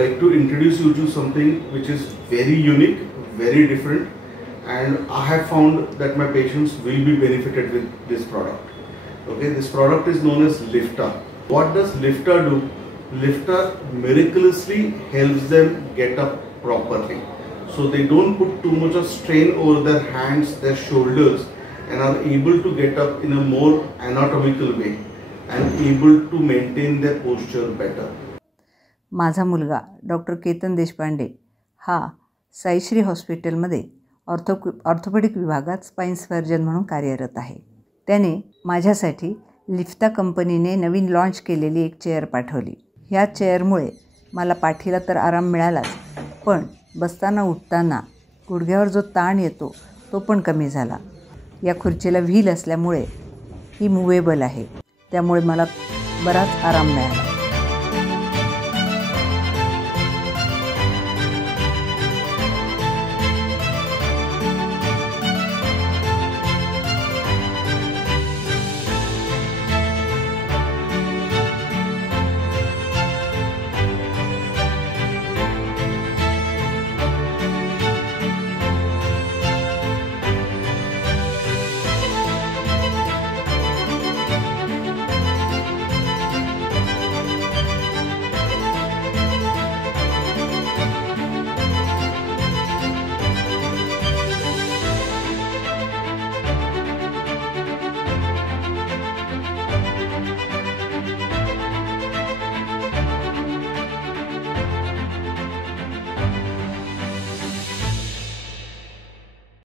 like to introduce you to something which is very unique, very different, and I have found that my patients will be benefited with this product. Okay, this product is known as Lifta. What does Lifta do? Lifta miraculously helps them get up properly. So they don't put too much of strain over their hands, their shoulders, and are able to get up in a more anatomical way and able to maintain their posture better. माझा मुलगा doctor Ketan Deshpande हा साईश्री हॉस्पिटलमध्ये orthopaedic विभागात spine surgeon म्हणून कार्यरत आहे. त्याने माझ्यासाठी लिफ्टा कंपनीने नवीन लॉन्च केलेली एक चेअर पाठवली. ह्या चेअरमुळे मला पाठीला तर आराम मिळालाच, पण बसताना उठताना गुडघ्यावर जो ताण येतो तो पण कमी झाला. या खुर्चीला व्हील असल्यामुळे ही मूवेबल आहे, त्यामुळे मला बराच आराम मिळाला.